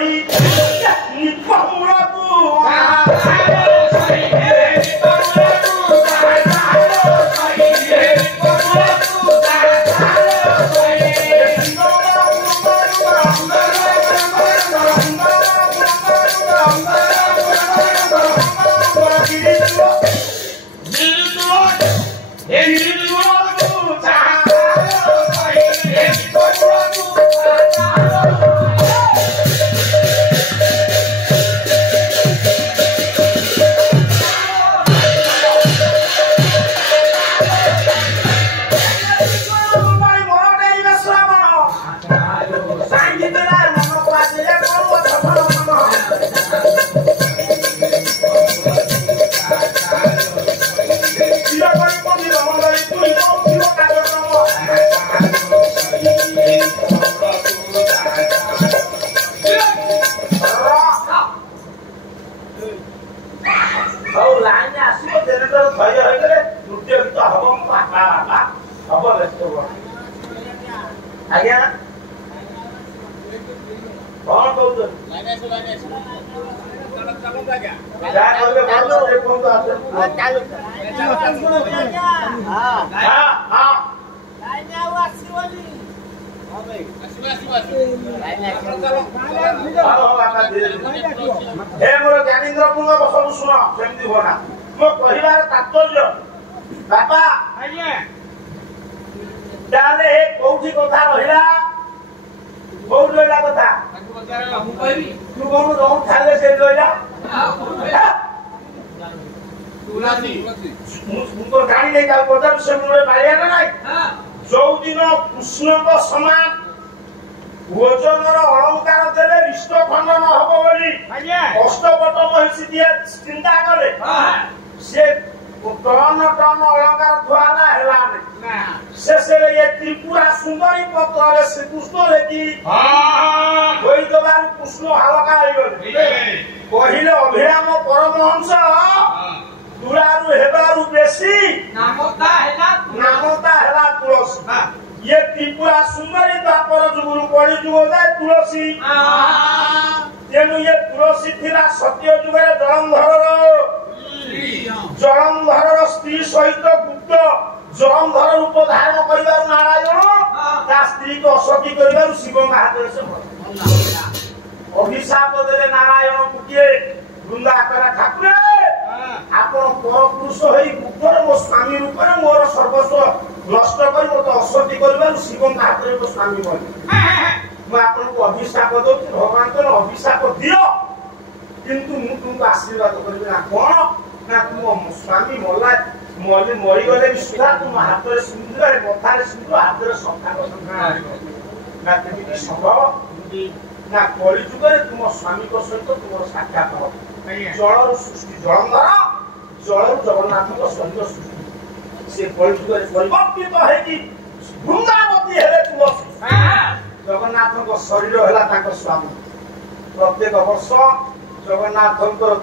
सही निपमुरतु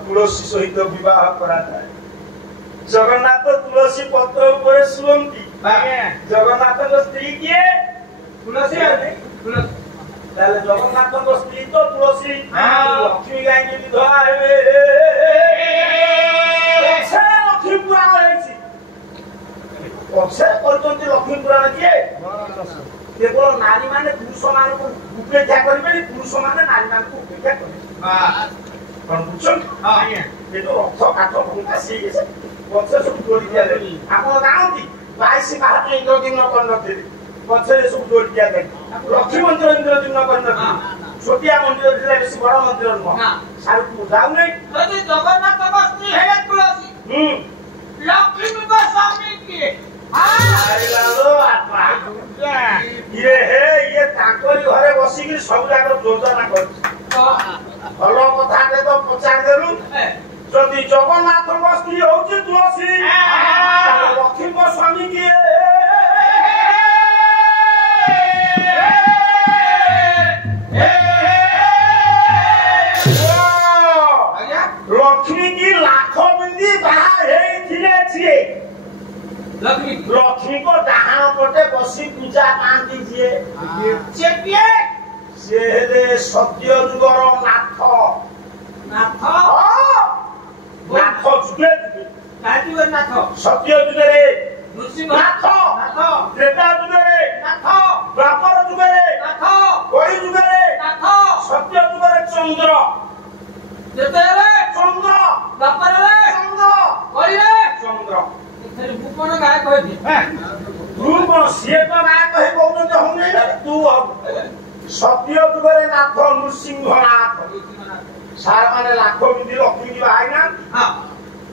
तुलसी सहित विवाह करा जाए जगन्नाथ तुलसी पत्र ऊपर सुनती जगन्नाथ स्त्री किए तुलसी जगन्नाथ स्त्री तो तुलसी लक्ष्मी गाय विधवा लक्ष्मी पुराण पक्षे लक्ष्मी पुराण किए केवल नारी माने पुरुष मान को उपेक्षा करेंगे पुरुष माने नारी मान को उपेक्षा करेंगे ये तो रथ काठ भूमिका सी पक्षे सब जोड़ी दिया जाए आप जानती 22 बाहर इंद्रदिन करनथे पक्षे सब जोड़ी दिया जाए लक्ष्मी मंदिर इंद्रदिन करनथे छोटिया मंदिर जिला बेसी बड़ मंदिर नुह सारू को जाऊ नहीं यदि जगन्नाथ को स्त्री है तुलसी लक्ष्मी को स्वामी किए ये तांकरी घरे बसिकी सब जाक योजना कर भल कथा तो पचारिदेलु जदि जगन्नाथ स्त्री हूँ तुलसी लक्ष्मी स्वामी किए लक्ष्मी की लाख बिंदी लक्ष्मी को डाहाण पटे बसी पूजा पाती ସେ ହେଲେ ସତ୍ୟ ଯୁଗର ନାଥ। ନାଥ ନାଥ ଯୁଗେ ଯୁଗେ କାହା ଯୁଗରେ ନାଥ? ସତ୍ୟ ଯୁଗରେ ନୃସିଂହ ନାଥ, ନାଥ ତ୍ରେତା ଯୁଗରେ ନାଥ ଦ୍ୱାପର ଯୁଗରେ ନାଥ କଳି ଯୁଗରେ ନାଥ ସତ୍ୟ ଯୁଗରେ ଚନ୍ଦ୍ର ଯେତେବେଳେ ଚନ୍ଦ୍ର ଦ୍ୱାପରରେ ଚନ୍ଦ୍ର କଳିରେ ଚନ୍ଦ୍ର। ଏଥିରେ ମୁଁ କଣ ଗାଏ କହିବି? ତୁ କଣ ସିଏ ତ ନାୟକ ହେଇ କହୁଛନ୍ତି ହଉନି ତୁ ହବୁ। ସତ୍ୟ ଯୁଗରେ ନାଥ ନୃସିଂହ ନାଥ। ସାର୍ ମାନେ ଲାଖ ବିନ୍ଧି ଲକ୍ଷ୍ମୀ କି ବାହାରିନାହାନ୍ତି।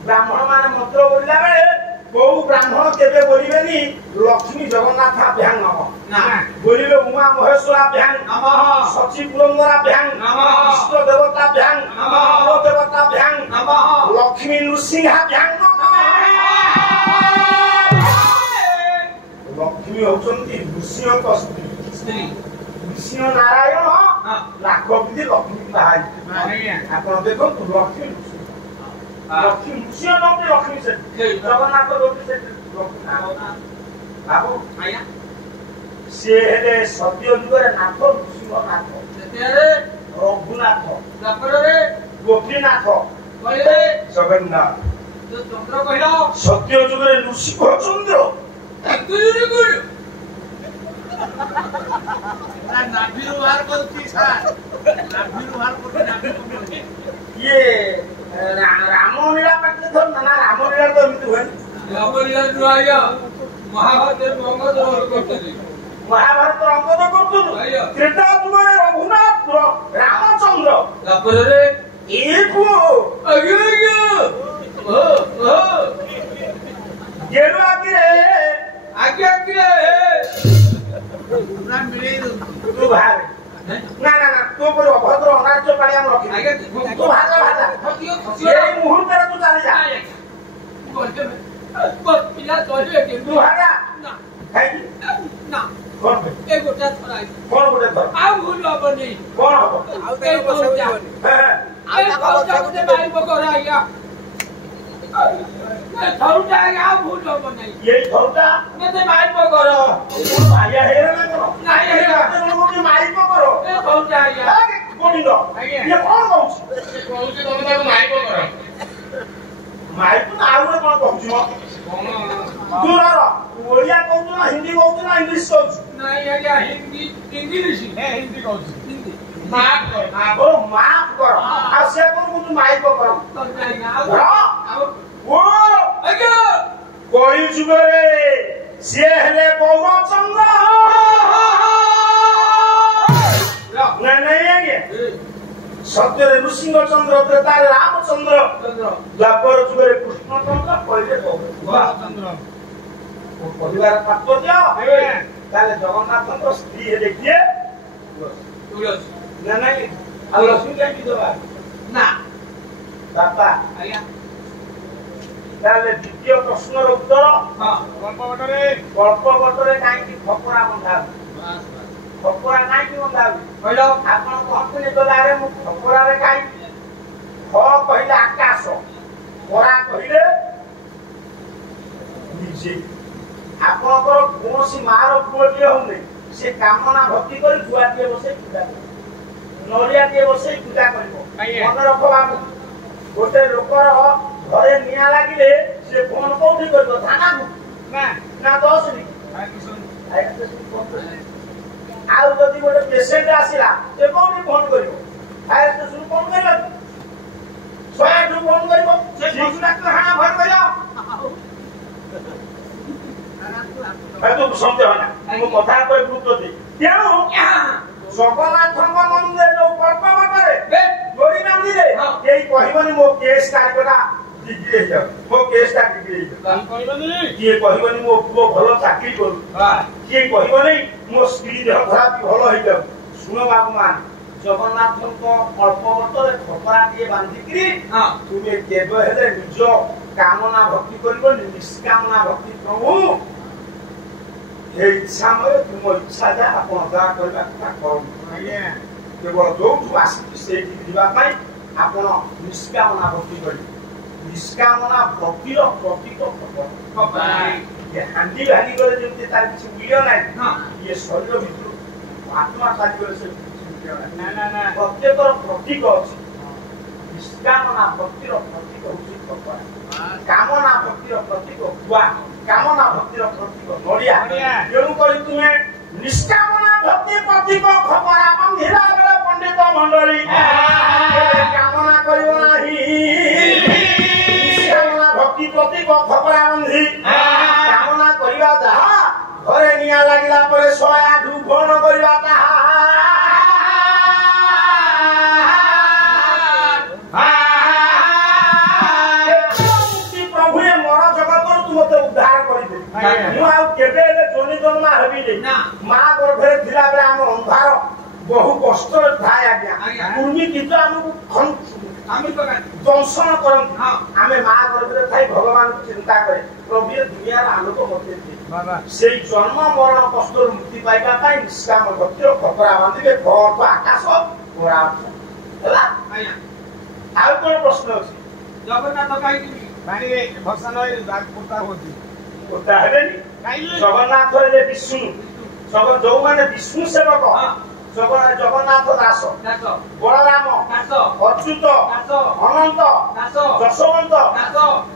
ବ୍ରାହ୍ମଣ ମାନେ ମନ୍ତ୍ର ବୋଲିଲା ବେଳେ କୋଉ ବ୍ରାହ୍ମଣ କେବେ ବୋଲିବେନି ଲକ୍ଷ୍ମୀ ଜଗନ୍ନାଥ ଭ୍ୟାଙ୍ଗ ନମ ବୋଲିବେ ଉମା ମହେଶ୍ୱରା ଭ୍ୟାଙ୍ଗ ନମଃ ସଚୀ ପୁରନ୍ଦରା ଭ୍ୟାଙ୍ଗ ନମଃ ଇଷ୍ଟ ଦେବତା ଭ୍ୟାଙ୍ଗ ନମଃ କୁଳ ଦେବତା ଭ୍ୟାଙ୍ଗ ନମଃ ଲକ୍ଷ୍ମୀ ନୃସିଂହା ଭ୍ୟାଙ୍ଗ ଲକ୍ଷ୍ମୀ ହଉଛନ୍ତି ନୃସିଂହଙ୍କ ସ୍ତ୍ରୀ। ନୃସିଂହ ନାରାୟଣ ଲାଖ ବିନ୍ଧି ଲକ୍ଷ୍ମୀ ବାହାରି। ଆପଣ ଦେଖନ୍ତୁ ଲକ୍ଷ୍ମୀ ଲକ୍ଷ୍ମୀ ନୃସିଂହ ନଉଟି ଲକ୍ଷ୍ମୀ ସେଠି ଜଗନ୍ନାଥ ନଉଟି ସେଠି ବାବୁ ସିଏ ହେଲେ ସତ୍ୟ ଯୁଗରେ ନାଥ ନୃସିଂହ ନାଥ। ରଘୁନାଥ ଦ୍ୱାପରରେ ଗୋପୀନାଥ କଳିରେ ଜଗନ୍ନାଥ। ଚନ୍ଦ୍ର କହିଲ ସତ୍ୟ ଯୁଗରେ ନୃସିଂହ ଚନ୍ଦ୍ର। ନାଭିରୁ ବାହାର କରୁଛି ସାର୍, ନାଭିରୁ ବାହାର କରୁଛି। ଇଏ ରାମଲୀଳା ପାଟିରେ ଧର ନା ରାମଲୀଳା ତ ଏମିତି ହୁଏନି। ମହାଭାରତ ଅଙ୍ଗଦ କରୁଥିଲୁ। ତ୍ରେତା ଯୁଗରେ ରଘୁନାଥ ରାମଚନ୍ଦ୍ର। ତାପରେ ଏ ପୁଅ ଗେରୁ ଆଖିରେ ଆଜ୍ଞା କିଏ ପୁରା ମିଳେଇ ଦଉଛି। ତୁ ବାହାରେ ନା ନା ନା ତୋ ଉପରେ ଅଭଦ୍ର ଅନାର୍ଯ୍ୟ ପାଳି ଆମେ ରଖିବୁ। ଆଜ୍ଞା ତୁ ବାହାରେ ଏଇ ମୁହୂର୍ତ୍ତରେ ତୁ ଚାଲିଯା। ପିଲା ଚଳିବେ ତୁ ବାହାରେ କାହିଁକି ନା କଣ ପାଇଁ? ଏ ଗୋଟା ଥର କଣ ଗୋଟେ ଥର ଆଉ ଭୁଲ ହବନି। କଣ ହବ? ଆଉ ତାକୁ ବସାଇବନି। ଥରୁଟା ଆଜ୍ଞା ଆଉ ଭୁଲ ହବ ନାହିଁ। ଏଇ ଥରୁଟା ମତେ ମାରିବ କର ଭାଇଆ ହେଇଗଲା ନା କଣ? ନାଇଁ ଆଜ୍ଞା ମାରିବ କର ଏ ଥରୁଟା ଆଜ୍ଞା ଗୋବିନ୍ଦ ଆଜ୍ଞା। ଇଏ କଣ କହୁଛି? କହୁଛି ତମେ ତାକୁ ମାରିବ କର। ମାରିବୁ ନା ଆଉ ଗୋଟେ କଣ କହୁଛି ମ? ତୁ ରହ ଓଡିଆ କହୁଛୁ ନା ହିନ୍ଦୀ କହୁଛୁ ନା ଇଂଲିଶ କହୁଛୁ? ନାଇଁ ଆଜ୍ଞା ହିନ୍ଦୀ ଇଂଲିଶ ହିନ୍ଦୀ କହୁଛି। ହିନ୍ଦୀ ମାଫ କର ଓ ମାଫ କର ଆଉ ସେ କଣ କହୁଛୁ ମାରିବ କର ଓ ଆଜ୍ଞା କଳି ଯୁଗରେ ସିଏ ହେଲେ ଗୌରଚନ୍ଦ୍ର। ନାଇଁ ନାଇଁ ଆଜ୍ଞା ସତ୍ୟରେ ନୃସିଂହ ଚନ୍ଦ୍ର ତ୍ରେତାରେ ରାମଚନ୍ଦ୍ର ଦ୍ୱାପର ଯୁଗରେ କୃଷ୍ଣଚନ୍ଦ୍ର କହିଲେ ଗୌରଚନ୍ଦ୍ର। ପରିବାର ତାତ୍ପର୍ଯ୍ୟ ତାହେଲେ ଜଗନ୍ନାଥଙ୍କ ସ୍ତ୍ରୀ ହେଲେ କିଏ? ନା ନାଇଁ ଆଉ ଲକ୍ଷ୍ମୀ କାହିଁକି ଦେବା ନା ବାପା? ଆଜ୍ଞା ତାହେଲେ ଦ୍ୱିତୀୟ ପ୍ରଶ୍ନର ଉତ୍ତର ଗଳ୍ପବଟରେ ଗଳ୍ପବଟରେ କାହିଁକି ଫକରା ବନ୍ଧା ହୁଏ? ଫକରା କାହିଁକି ବନ୍ଧା ହୁଏ କହିଲ ଆପଣ କହନ୍ତୁନି କହିଲେ ମୁଁ ଫକରାରେ କାହିଁକି? ଫ କହିଲେ ଆକାଶ, ପରା କହିଲେ ନିଜେ। ଆପଣଙ୍କର କୌଣସି ମାର ପୁଅଟିଏ ହଉନି ସେ କାମନା ଭକ୍ତି କରି ଗୁଆଟିଏ ବସେଇ ପୂଜା କରିବ, ନଡ଼ିଆଟିଏ ବସେଇ ପୂଜା କରିବ। ମନେ ରଖ ବାବୁ ଗୋଟେ ଲୋକର ଘରେ ନିଆଁ ଲାଗିଲେ ସେ ଫୋନ କୋଉଠି କରିବ? ଥାନାକୁ ନା ଦଶଟି? ଆଉ ଯଦି ଗୋଟେ ପେସେଣ୍ଟ ଆସିଲା ସେ କୋଉଠି ଫୋନ କରିବ? ଫାୟାର ଷ୍ଟେସନ ଫୋନ କରିବ, 108 ଫୋନ କରିବ, ସେ ଶିଶୁ ଡାକ୍ତରଖାନା ଫୋନ କରିବ। ସନ୍ଦେହ ନା ମୁଁ କଥା ଉପରେ ଗୁରୁତ୍ୱ ଦିଏ। ତେଣୁ ଜଗନ୍ନାଥଙ୍କ ମନ୍ଦିରରେ ଯୋଉ ଗଳ୍ପବଟରେ ଦୋଳି ବାନ୍ଧିଲେ କେହି କହିବନି ମୋ କେସ୍ ତାରିଖଟା ଡିଗ୍ରୀ ହେଇଯାଉ, ମୋ କେସ୍ ଟା ଡିଗ୍ରୀ ହେଇଯାଉ। କିଏ କହିବନି ମୋ ପୁଅ ଭଲ ଚାକିରି କରୁ, କିଏ କହିବନି ମୋ ସ୍ତ୍ରୀ ଦେହ ଖରାପ ଭଲ ହେଇଯାଉ। ଶୁଣ ବାବୁ ମାନ ଜଗନ୍ନାଥଙ୍କ ଗଳ୍ପବଟରେ ଖପରାଟିଏ ବାନ୍ଧିକିରି ତୁମେ କେବେ ହେଲେ ନିଜ କାମନା ଭକ୍ତି କରିବନି, ନିଷ୍କାମନା ଭକ୍ତି। ପ୍ରଭୁ ଏ ଇଚ୍ଛାମୟ ତୁମ ଇଚ୍ଛା ଯା ଆପଣ ଯାହା କରିବା କଥା କରନ୍ତୁ। କେବଳ ଯୋଉଠୁ ଆସିଛି ସେଇଠିକି ଯିବା ପାଇଁ ଆପଣ ନିଷ୍କାମନା ଭକ୍ତି କରିବେ। ନିଷ୍କାମନା ଭକ୍ତିର ପ୍ରତୀକ ହାଣ୍ଡି ଭାଙ୍ଗିଗଲେ ଯେମିତି ତାର କିଛି ମୂଲ୍ୟ ନାହିଁ, ଇଏ ଶରୀର ଭିତରୁ ଆତ୍ମା ଚାଲିଗଲେ ସେ ନା ନା ନା ପ୍ରତ୍ୟେକର ପ୍ରତୀକ ଅଛି ନିଷ୍କାମନା ଭକ୍ତିର ପ୍ରତୀକ ହେଉଛି କପଡ଼ା କାମନା ଭକ୍ତିର ପ୍ରତୀକ ଗୁଆ କାମନା ଭକ୍ତିର ପ୍ରତୀକ ନଡ଼ିଆ ତେଣୁକରି ତୁମେ ନିଷ୍କାମନା ଭକ୍ତି ପ୍ରତୀକ ଖପରା ବନ୍ଧିଲା ବେଳେ ପଣ୍ଡିତ ମଣ୍ଡଳୀ କାମନା କରିବ ନାହିଁ ନିଷ୍କାମନା ଭକ୍ତି ପ୍ରତୀକ ଖପରା ବନ୍ଧି କାମନା କରିବା ଯାହା ଘରେ ନିଆଁ ଲାଗିଲା ପରେ 108 ଭୋନ କରିବା ତାହା ପ୍ରଭୁ ଏ ମର ଜଗତରୁ ତୁ ମତେ ଉଦ୍ଧାର କରିଦେବି ମୁଁ ଆଉ କେବେ ହେଲେ ଜନି ଜନ୍ମା ହେବିନି ମା ଗର୍ଭରେ ଥିଲା ବେଳେ ଆମ ଅନ୍ଧାର ବହୁ କଷ୍ଟରେ ଥାଏ ଆଜ୍ଞା କୁର୍ମୀ କିନ୍ତୁ ଆମକୁ ଦଂଶନ କରନ୍ତି ଆମେ ମା ଗର୍ଭରେ ଥାଇ ଭଗବାନଙ୍କୁ ଚିନ୍ତା କରେ ପ୍ରଭୁ ଏ ଦୁନିଆର ଆଲୋକ ମତେ ଦିଏ ସେଇ ଜନ୍ମ ମରଣ କଷ୍ଟରୁ ମୁକ୍ତି ପାଇବା ପାଇଁ ନିଷ୍କାମ ଭକ୍ତିର ଖପରା ବାନ୍ଧିବେ ଘର ଆକାଶ ଘୋଡ଼ା ହେଲା ଆଉ କଣ ପ୍ରଶ୍ନ ଅଛି ଜଗନ୍ନାଥ କାହିଁକି ପାଣିରେ ଭସନ ପୋତା ହୁଅନ୍ତି ପୋତା ହେବେନି ଜଗନ୍ନାଥ ହେଲେ ବିଷ୍ଣୁ ଯୋଉମାନେ ବିଷ୍ଣୁ ସେବକ ଜଗନ୍ନାଥ ଦାସ ବଳରାମ ଅଚ୍ୟୁତ ଅନନ୍ତ ଯଶୋବନ୍ତ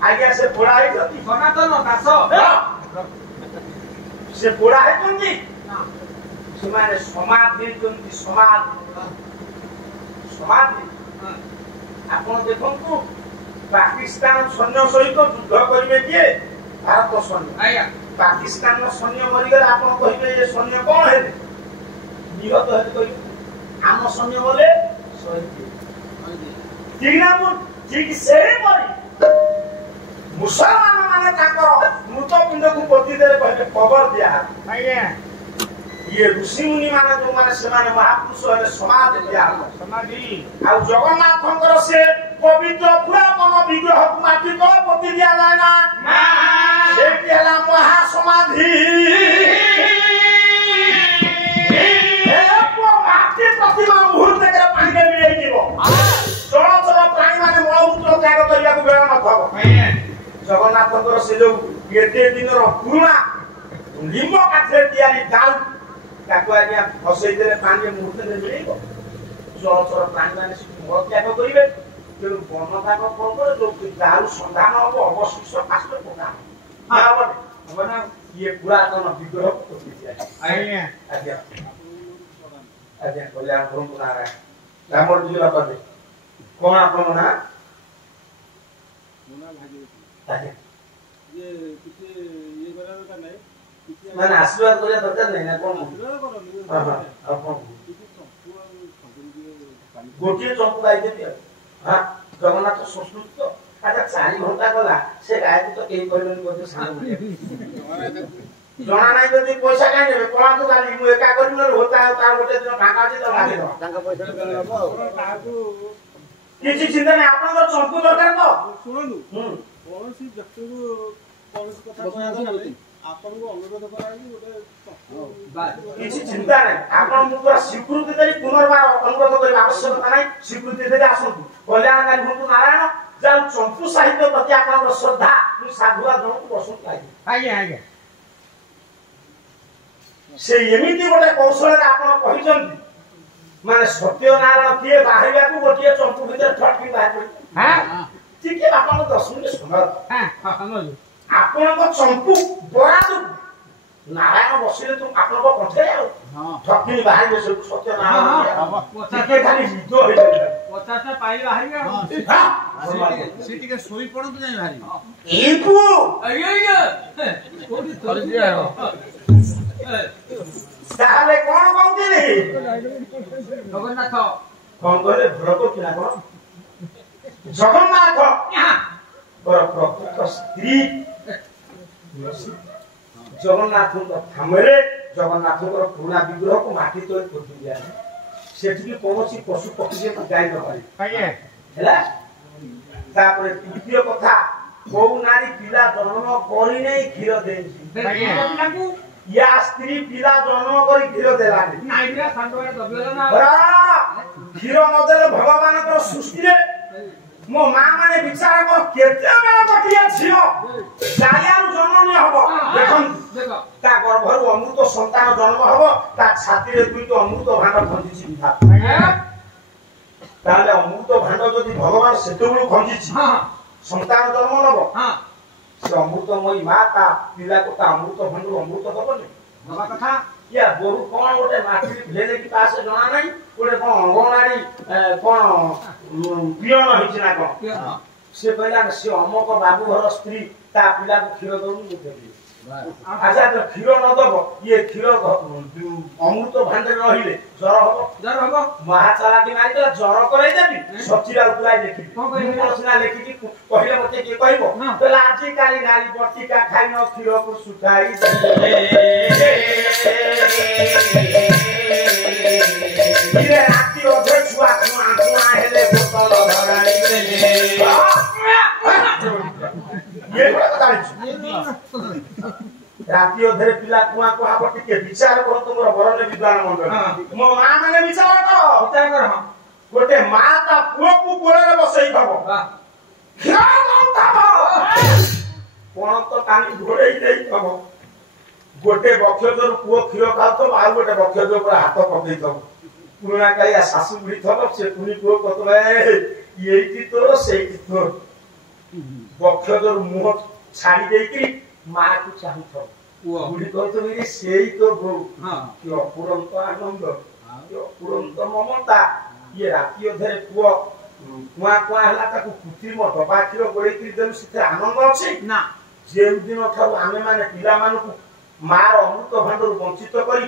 ଆଜ୍ଞା ସେ ପୋଡ଼ା ହେଇଛନ୍ତି ସନାତନ ଦାସ ସେ ପୋଡ଼ା ହେଇଛନ୍ତି ସେମାନେ ସମାଧି ଦେଇଛନ୍ତି ସମାଧି ଆପଣ ଦେଖନ୍ତୁ ପାକିସ୍ତାନ ସୈନ୍ୟ ସହିତ ଯୁଦ୍ଧ କରିବେ କିଏ ଭାରତ ସୈନ୍ୟ ପାକିସ୍ତାନର ସୈନ୍ୟ ମରିଗଲେ ଆପଣ କହିବେ ଏ ସୈନ୍ୟ କଣ ହେଲେ ନିହତ ହେଲେ କହିବେ ଆମ ସୈନ୍ୟ ଗଲେ ଠିକ ସେହିପରି ମୁସଲମାନ ମାନେ ତାଙ୍କର ମୃତ ପିଣ୍ଡକୁ ପୋତି ଦେଲେ କହିବେ କବର ଦିଆହେବ ଇଏ ଋଷିମୁନି ମାନେ ଯୋଉମାନେ ସେମାନେ ମହାପୁରୁଷ ହେଲେ ସମାଧି ଦିଆହେବ ଆଉ ଜଗନ୍ନାଥଙ୍କର ସେ ପବିତ୍ର ପୁରାତନ ବିଗ୍ରହକୁ ମାଟି ତଳେ ପୋତି ଦିଆଯାଏ ନା ସେଠି ହେଲା ମହାସମାଧି ମାଟି ପ୍ରତିମା ମୁହୂର୍ତ୍ତକରେ ପାଣିରେ ମିଳେଇଯିବ ଚଳଚଳ ପ୍ରାଣୀ ମାନେ ମଳମୂତ୍ର ତ୍ୟାଗ କରିବାକୁ ବେଳ ନଥିବ ଜଗନ୍ନାଥଙ୍କର ସେ ଯୋଉ ଏତେ ଦିନର ପୁରୁଣା ଲିମ୍ବ କାଠରେ ତିଆରି ଦାଉ ତାକୁ ଆଜ୍ଞା ଫସେଇ ଦେଲେ ପାଣିରେ ମୁହୂର୍ତ୍ତରେ ମିଳେଇବ ଚଳଚଳ ପ୍ରାଣୀ ମାନେ ମଳ ତ୍ୟାଗ କରିବେ ତେଣୁ ବନ ତ୍ୟାଗ ପରେ ଯୋଉ ଦାରୁ ସନ୍ଧାନ ହବ ଅବଶିଷ୍ଟ କାଷ୍ଟ ପକା ହବ ନା ଇଏ ପୁରାତନ ବିଗ୍ରହକୁ ପୋତି ଦିଆଯାଏ ଆଜ୍ଞା ଆଜ୍ଞା କଲ୍ୟାଣ ପ୍ରଭୁ ନାରାୟଣ ରାମର ଜିଲ୍ଲା ପଦେ କଣ ଆପଣଙ୍କ ନାଁ ଆଜ୍ଞା ମାନେ ଆଶୀର୍ବାଦ କରିବା ଦରକାର ନାହିଁ ନା କଣ ଗୋଟିଏ ଚମ୍ପୁ ଗାଇଦେବି ଆଉ ଜଗନ୍ନାଥ ସଂସ୍କୃତି ତ ଆଚ୍ଛା 4 ଘଣ୍ଟା ଗଲା ସେ ଗାୟକୁ ତ କେହି କହିବେନି ବୋଧେ ସାଙ୍ଗ ଜଣା ନାହିଁ ଯଦି ପଇସା କାହିଁ ନେବେ କଣ ଜାଣି ମୁଁ ଏକା କରିବି ନହେଲେ ହୋତା ତାର ଗୋଟେ ଦିନ ଫାଙ୍କା ଅଛି ତ ଲାଗିଦେବ କିଛି ଚିନ୍ତା ନାହିଁ ଆପଣଙ୍କର ଚମ୍ପୁ ଦରକାର ତ ଶୁଣନ୍ତୁ କୌଣସି ବ୍ୟକ୍ତିକୁ କୌଣସି କଥା କହିବାକୁ ଆପଣଙ୍କୁ ଅନୁରୋଧ କରାଯାଇଛି ଗୋଟେ କିଛି ଚିନ୍ତା ନାହିଁ ଆପଣ ମୁଁ ପୁରା ସ୍ୱୀକୃତି ଦେଇ ପୁନର୍ବାର ଅନୁରୋଧ କରିବା ଆବଶ୍ୟକତା ନାହିଁ ସ୍ୱୀକୃତି ଦେଇ ଆସନ୍ତୁ କଲ୍ୟାଣକାରୀ ହୁଅନ୍ତୁ ନାରାୟଣ ଯାଉ ଚମ୍ପୁ ସାହିତ୍ୟ ପ୍ରତି ଆପଣଙ୍କର ଶ୍ରଦ୍ଧା ମୁଁ ସାଧୁଆ ଜଣକୁ ବସନ୍ତୁ ଆଜ୍ଞା ସେ ଏମିତି ଗୋଟେ କୌଶଳରେ ଆପଣ କହିଛନ୍ତି ମାନେ ସତ୍ୟନାରାୟଣ କିଏ ବାହାରିବାକୁ ଗୋଟିଏ ଚମ୍ପୁ ଭିତରେ ଠଟକି ବାହାରି ପଡିବ ଟିକେ ଆପଣଙ୍କ 10 ମିନିଟ ସମୟ ଆପଣଙ୍କ ଚମ୍ପୁ ବରାଦ ନାରାୟଣ ବସିଲେ ତୁ ଆପଣଙ୍କ କଣ୍ଠରେ ଆଉ ଠକିନି ବାହାରିବେ ସବୁ ସତ୍ୟନାରାୟଣ ଖାଲି ନିଦ ହେଇଯାଏ 50ଟା ପାଇ ବାହାରିବେ ସେ ଟିକେ ଶୋଇ ପଡନ୍ତୁ ଯାଇ ବାହାରି ତାହେଲେ କଣ କହୁଥିଲି ଜଗନ୍ନାଥ କଣ କହିଲେ ଭଲ କରୁଛି ନା କଣ ଜଗନ୍ନାଥ ପ୍ରକୃତ ସ୍ତ୍ରୀ ଜଗନ୍ନାଥଙ୍କ ଧାମରେ ଜଗନ୍ନାଥଙ୍କର ପୁରୁଣା ବିଗ୍ରହକୁ ମାଟି ତଳେ ପୋତି ଦିଆଯାଏ ସେଠିକି କୌଣସି ପଶୁ ପକ୍ଷୀ ଯାଇ ନପାରେ ହେଲା ତାପରେ ତୃତୀୟ କଥା କୋଉ ନାରୀ ପିଲା ଜନ୍ମ କରିନେଇ କ୍ଷୀର ଦେଇଛି ୟା ସ୍ତ୍ରୀ ପିଲା ଜନ୍ମ କରି କ୍ଷୀର ଦେଲାନି କ୍ଷୀର ନଦେଲେ ଭଗବାନଙ୍କର ସୃଷ୍ଟିରେ मो मां माने विचार कर केते बेला बटिया छियो जायार जननी हबो देखन देखो ता गर्भरु अमृत संतान जन्म हबो ता छाती रे दुईट अमृत भांड खंजिछि बिधा ताले अमृत भांड जदि भगवान सेतुबुलु खंजिछि हां संतान जन्म नबो हां से अमृतमयी मां ता पिला को ता अमृत भांड अमृत दबनी बाबा कथा या गोरु कोन गोटे माटी भेले कि पास जणा नै गोटे कोन अंगनाड़ी कोन पियन हिछि ना कोन से कहला से अमक बाबू घर स्त्री ता पिला को खीर दउनु देबी अच्छा तो खीर न दबो ये खीर अमृत भांडे रहिले जर हबो महाचाला की मारी तो जर करे देबी सचिरा उतराई देखि प्रश्न लेखि कि पहिले मते के कहबो तो आजि काली गाली बर्तिका खाइ न खीर को सुखाई इरे राती अधे छुआ छुआ हेले बोतल धराई देले ये बता राती अधे पिला कुआ कुआ बटी के विचार करो तुमरा बरने विद्वान मंडल मो मां माने विचार कर हां गोटे मां ता पुओ को कोले बसई थबो क्या नौताबो कोन तो कानी घोड़े देई थबो गोटे बक्षजर पुओ खीर खाउ तो आ गोटे बक्षजर पर हाथ पकई थबो पुराना कालिया सासु बुढ़ी थबो से पुनी पुओ कतबे एई तो सेई तो बक्षजर मुह छाड़ी देई कि मां को चाहू थबो बुढ़ी कहतो मेरे सेई तो गो हां कि अपुरंत आनंद कि अपुरंत ममता ये राती अधे पुओ कुआ कुआ हला ताकू कृत्रिम डबा खीर गोळी कि देम सिते आनंद अछि ना जे दिन ठाउ आमे माने पिला मानकू मार अमृत भांडरू वंचित करी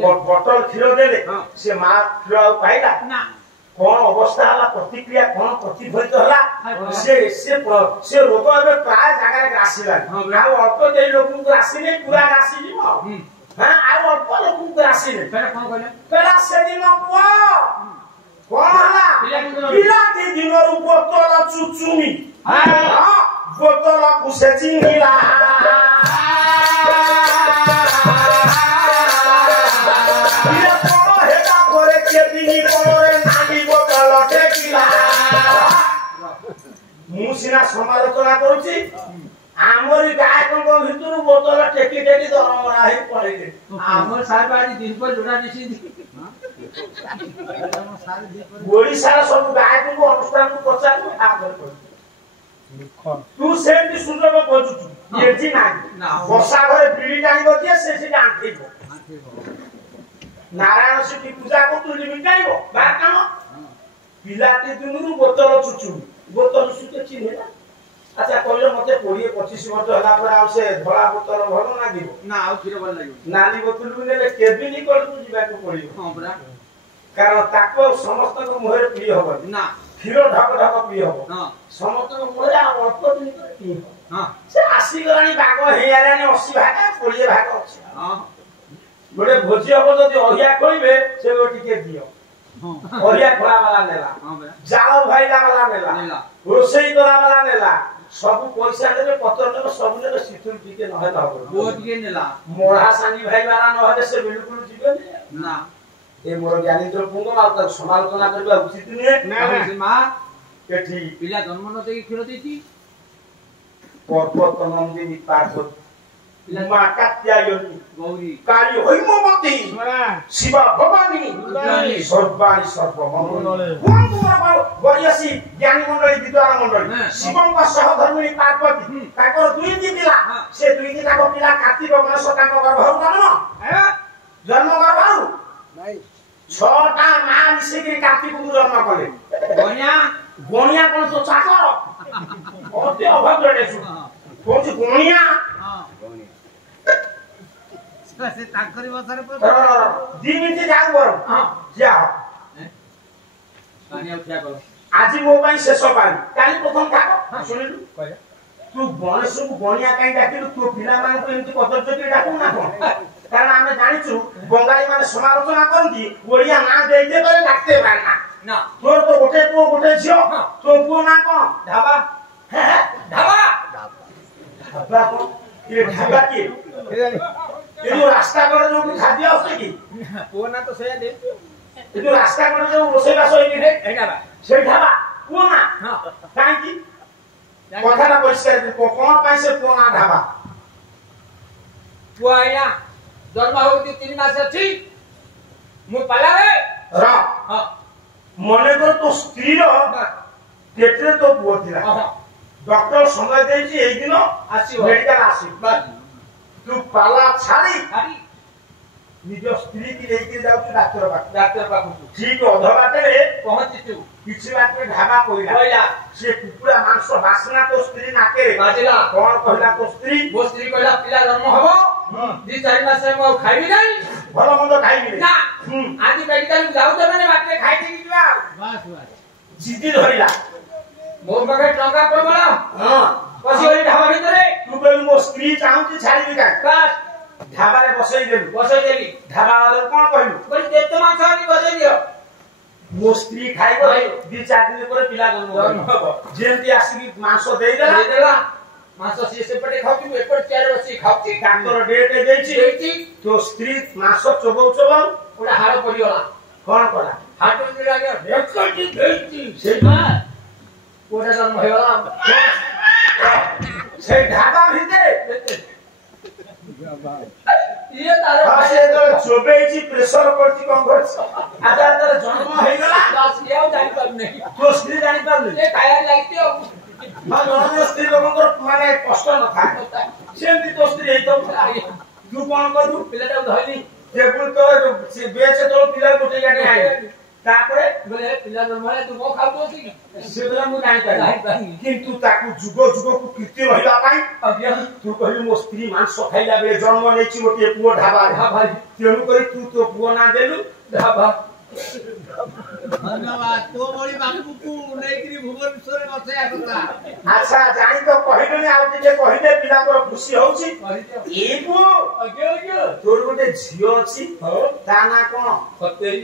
बोतल खीर देले से मां खीर पाइला ना कोन अवस्था हला प्रतिक्रिया कोन प्रतिफलित हला से रोग एबे प्राय जगह रे आसीला आ अल्प देई लोक को आसी नै पूरा आसी जीवो हां आ अल्प लोक को आसी नै फेर कोन कहले पेला से दिन पुआ कोन हला पिला के दिन रो बोतल चुचुमी हां बोतल को से चिंगिला ये कोन हेटा करे के दिनी कोरे मुसिना समालोचना करूची आमरी गायकଙ୍କ भितरु बोतल टेकी टेकी दरमरा हे पड़ेले हमर सार बाजी दिन पर जोड़ा दिसी ओडिसा सब गायकଙ୍କୁ अनुष्ठान को पचार आ कर तू सेमती सुंदर पहुंचू एजी ना बसा घरे बीड़ी टाणी बतिया से आंठेबो नारायण सिटी पूजा को तू लिमिटाइबो बा काम पिलाटी दुनुरु बोतल चुचु बोतल सुते चिन्हेला अच्छा कहले मते 20-25 वर्ष हला पर आ से धळा बोतल भल ना दिबो ना आ खीर भल लागिबो नाली बोतल बिनेले केबिनी कर तू जिबा को पड़िबो हां बरा कारण ताको समस्त को मोहर प्रिय होबो ना खीर ढक ढक प्रिय होबो हां समस्त को मोहर अल्प दिन प्रिय हां से 80 गराणी भाग हेयारानी 80 भाग 20 भाग अछि हां गोटे भोजी हबो जदि अहिया कइबे से टिके दियो ओरिया खोला वाला नेला हां बे जाओ भाईला वाला नेला रोसई करा वाला नेला सब पैसा देबे पतर देबे सब नेबे सिथुल टिके न हेला हो वो टिके नेला मोरा सानी भाई वाला न हले से बिल्कुल जीवे ना ए मोर ज्ञानेन्द्र पुंग आ त समालोचना करबा उचित नहे ना मां एठी पिला जन्म न देई खीर देती पर्वत नंदिनी पार्वती मां कात्यायनी गौरी काली হৈमवती शिवा भवानी सर्वाणी सर्वमंगले कोन तुमरा बरियासी ज्ञानी मंडली विद्वान मंडली शिवंग सहधर्मिणी पार्वती ताकर दुई दी पिला से दुई दी ताको पिला कार्तिक गणेश ताको गर्भरु जन्म गर्भरु नाही छटा मां मिसिकरी कार्तिक को जन्म कले गणिया कोन तो चाकर ओते अभद्र देसु कोन गणिया से ताकरी बसरे पर 2 मिनिट जाऊ बर हां जा पानी उठा करो आज मो पई शेष पानी काली प्रथम काको सुनिलु कहले तू गणेश को गणिया काई डाकिलु तू पिला मान को एंती पदर्ज के डाकू ना कोन कारण आमे जानिछु बंगाली माने समालोचना करंती ओडिया ना देइते करे डाकते बाना ना तोर तो गोटे पो गोटे झियो तो पो ना कोन ढाबा ढाबा ढाबा को ये ढाबा की ये जो रास्ता करे जो खाद्य आछे की को ना तो सेया दे ये जो रास्ता करे जो रोसे बासो एनी रे एटा बा से ढाबा को ना हां କାହିଁକି କଥାଟା ପରିଷ୍କାର କଣ ପାଇଁ ସେ ପୁଅ ନା ଢାବା ପୁଅ ଆଇନା ଜନ୍ମ ହଉଚି 3 ମାସ ଅଛି ମୁଁ ପାଲାରେ ର ହଁ ମନେ କର ତୋ ସ୍ତ୍ରୀର पेटे तो पुओ थिला डॉक्टर समय देछि एई दिन आसीबो मेडिकल आसीबो तू पाला छाड़ी छाड़ी निज स्त्री की लेके जाउ डाक्टर पाखु ठीक अध बाटे पहुंचितु किछि बाटे ढाबा कोइला से कुकुड़ा मांस वासना तो स्त्री नाके बाजिला कोन कहला तो स्त्री वो स्त्री कहला पिला जन्म हबो 2-4 मास में खाइबी नहीं भलो मंद खाइबी ना आज मेडिकल जाउ त माने बाटे खाइ देबी दिबा बस बस जिद्दी धरिला मोर पाखे टंका प्रबल हां पसी ओली ढाबा भितरे तू कहलु मो स्त्री चाहुची छाड़ीबी का बस ढाबा रे बसई देली ढाबा वाले कोन कहलु बोली देते मांस आनी बसई दियो मो स्त्री खाइबो 2-4 दिन पर पिला जन्म हबो जेंती आसी मांस देला मांस से सेपटे खाउची एपट चार बसी खाउची डाक्टर डेट देछि तो स्त्री मांस चोबौ ओडा हाड़ पड़ियोला कोन कला हाट में लागे एकटी देछि से ओडा जन्म हेला से ढाबा भितरे ये तारो से तो चोबेछि प्रेशर करछि कोन करछि आजा तर जन्म हे गेला बस केउ जानि पार नहीं तो स्त्री जानि पार नहीं ए काया लागति जन्म स्त्री लोकंकर माने कष्ट न था सेमती तो स्त्री हे तो तू कोन करू पिलाटा धइली टेबुल तो से बेचे तो पिला गोटे गाडी आइ तापरे बोले पिला जन्म हे तू मो खाउ छी सेबला मु जानि पार किंतु ताकू जुगो जुगो को कीर्ति रहिला पाई तू कहली मो स्त्री मांस खाइला बेले जन्म नेछि गोटे पुओ ढाबा भाई तेनु करी तू तो पुओ ना देलु ढाबा धन्यवाद तो बड़ी बाबू को नेकरी भुवनेश्वर बसे आकता अच्छा जानि तो कहिलनि आ जे कहिले पिला पर खुशी होउची ए पु अगे तोर गोटे झियो अछि ता ना कोन खतेई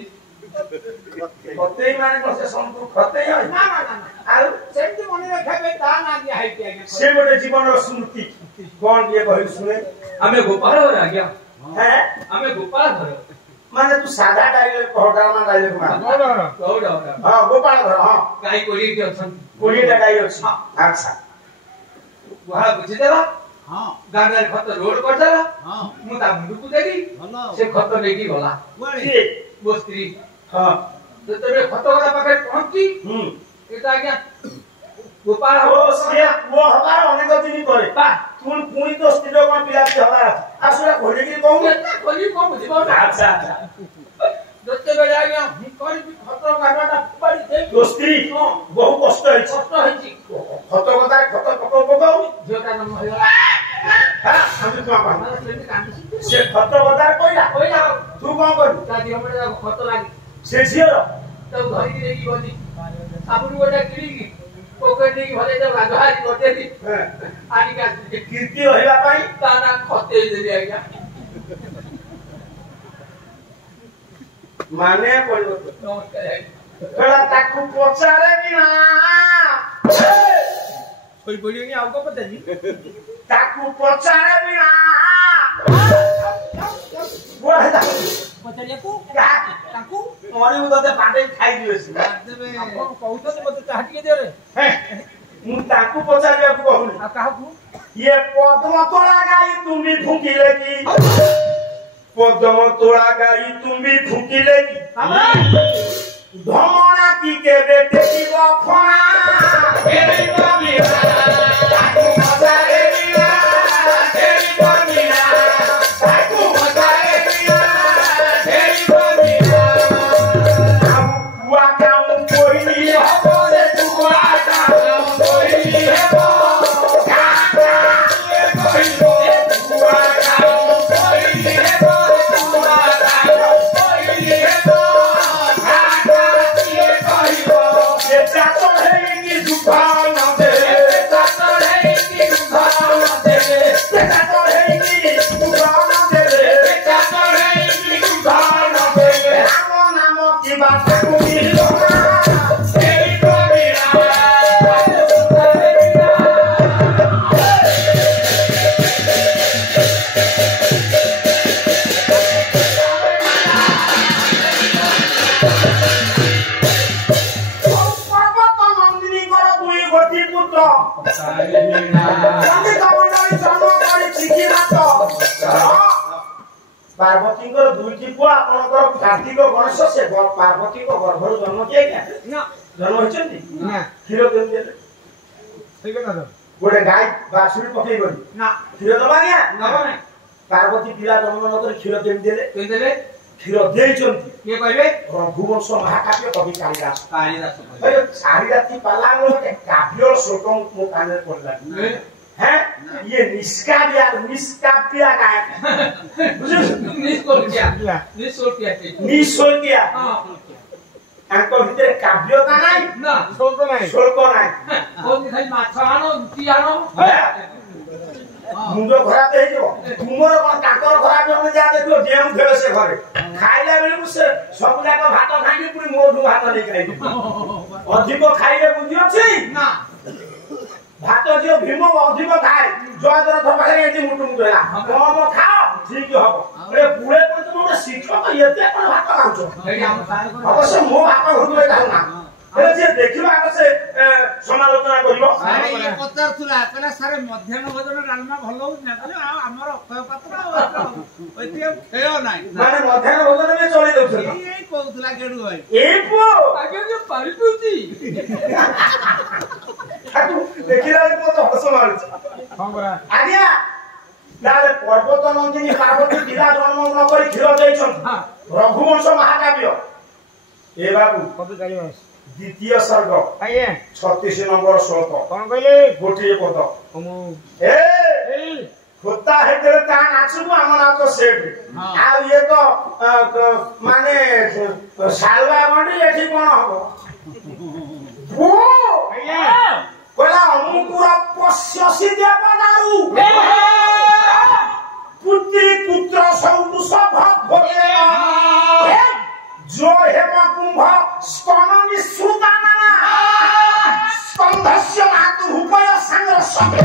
खतेई माने कसे संतु खतेई होय ना ना ना आ सेंति मने रखाबे ता ना दिया हाइति आगे से गोटे जीवन स्मृति कोन ये कहि सुने हमें गोपाल हो आज्ञा हैं हमें गोपाल घर माने तू सादा डायलॉग कहडा ना डायलॉग मार कौडा हां गोपाल घर हां गाई कोली के अछन कोली डायलॉग अछि अच्छा वहा बुझि देला हां गांगर खत रोड कर देला हां मु ता मुंडू को देली से खत लेकी गला के वो स्त्री हां तो तबे खत वाला पाखे पहुंची एटा आज्ञा गोपाल ओ से वो हमार अनेक दिन करे बा तुम पुई तो स्त्री लोग पिला के हमार आसुरा खोली की कहू एटा खोली को बुझिबो अच्छा अच्छा दत्ते बेले आज्ञा करी खत गाडा पड़ी दे तो स्त्री बहु कष्ट होइछि खत गदा खत पकाऊ जोटा नम होइला हां हम तो आपा से खत गदा कोइला तू कोन करू ता दिह मडे खत लागी से झियो तो धरी की देकी बदी साबुन गोटा किड़ी पोकेट की भले तो गाधारी गोटे दी आनी का कीर्ति होइला पाई ताना खते देली आज्ञा माने पड़ो नमस्कार कला ताकू पचारे बिना कोई बोलियो नहीं आउको पता जी ताकू पचारे बिना वो है पचारिया को ताकू मोरे उदते पाटे खाइ दियोसी देबे आपन कहउत तो मते चाहती के दे रे हैं मु ताकू पचारिया को कहू आ काहू ये पद्म तोड़ा गाई तुमी फुकिले की पद्म तोड़ा गाई तुमी फुकिले की धमना की के बेटे की बफना तेरी बबिया ताकू पचारे बिना तेरी बबिया ताकू पचारे बिना तेरी बबिया हम कुआ काम कोई नहीं हबो रे तू कुआ काम कोई नहीं हबो काका ये कोई रे तू कुआ काम कोई नहीं हबो कुआ काम कोई नहीं हबो काका ये कोई रो ये चातो है कि दुकान दे चातो है कि दुकान दे चातो है कि दुकान दे चातो है कि दुकान दे नामो नामो की बात को मिलो तेरी बबिया पर्वत नंदिनी कर पुआ आपनकर कार्तिक गणेश से पार्वती को गर्भरु जन्म किए क्या ना जन्म होचंती ना क्षीर देम देले ठीक है ना गोटे गाय बाछुरी पकई गली ना क्षीर दबा गया नबा नहीं पार्वती पिला जन्म न कर क्षीर देम देले तुम देले क्षीर देइचंती के कहबे रघुवंश महाकाव्य कवि कालिदास कालिदास अरे सारी राती पालांग के काव्य श्लोक मो काने पड़ला हैं ये निष्काव्य गायक बुझिस निष्कोल हां अंको भीतर काव्यता नाही ना शुल्क नहीं शुल्क नाही कोन खाली माछ आनो रुटी आनो मुंडो खराब हे जो तुमर कोन काकर खराब होने जा देखो जेम खेले से घरे खाइला बेले से सब जाक भात खाइली पुरी मोठू भात नहीं खाइली अधिक खाइले बुझी अछि ना भात जो भीम अधिक खाए जयदर थर पाखरे एति मुटु मुटु होला कम खाओ ठीक हबो अरे पुरे पर तुम शिक्षक एते कोन भात खाउछो एडी हम सार कर अवश्य मो भात हुदुए खाउ ना अरे जे देखिबा अवश्य समालोचना करिवो अरे ये पचार थुला कहला सारे मध्याह्न भोजन डालमा भलो ना कहले आ हमर अक्षय पात्र ओइते खेयो नाही माने मध्याह्न भोजन में चले दउछ एई कहउतला केडु भाई ए पो आगे जो पारी तुजी ठाकु देखिला को तो हस मारुछ हां बरा आज्ञा दारे पर्वत नंदिनी पार्वती दिला जन्म न करी क्षीर दैछन हां रघुवंश महाकाव्य ए बाबू कभी गाइयो द्वितीय सर्ग आइए 36 नंबर श्लोक कोन कहले गोटिए पद हमु ए एई होता है तेरे ता नाचबो हमर तो सेठ हाँ। आ ये तो माने सालवा गंडी एठी कोन हबो ओ आइए कोला अनुकुर पश्यसि देवदारु पुत्री पुत्र सौदुष भोगे जो हेम कुंभ स्तन निश्रुताना स्कंधस्य मातु उपय संग सत्य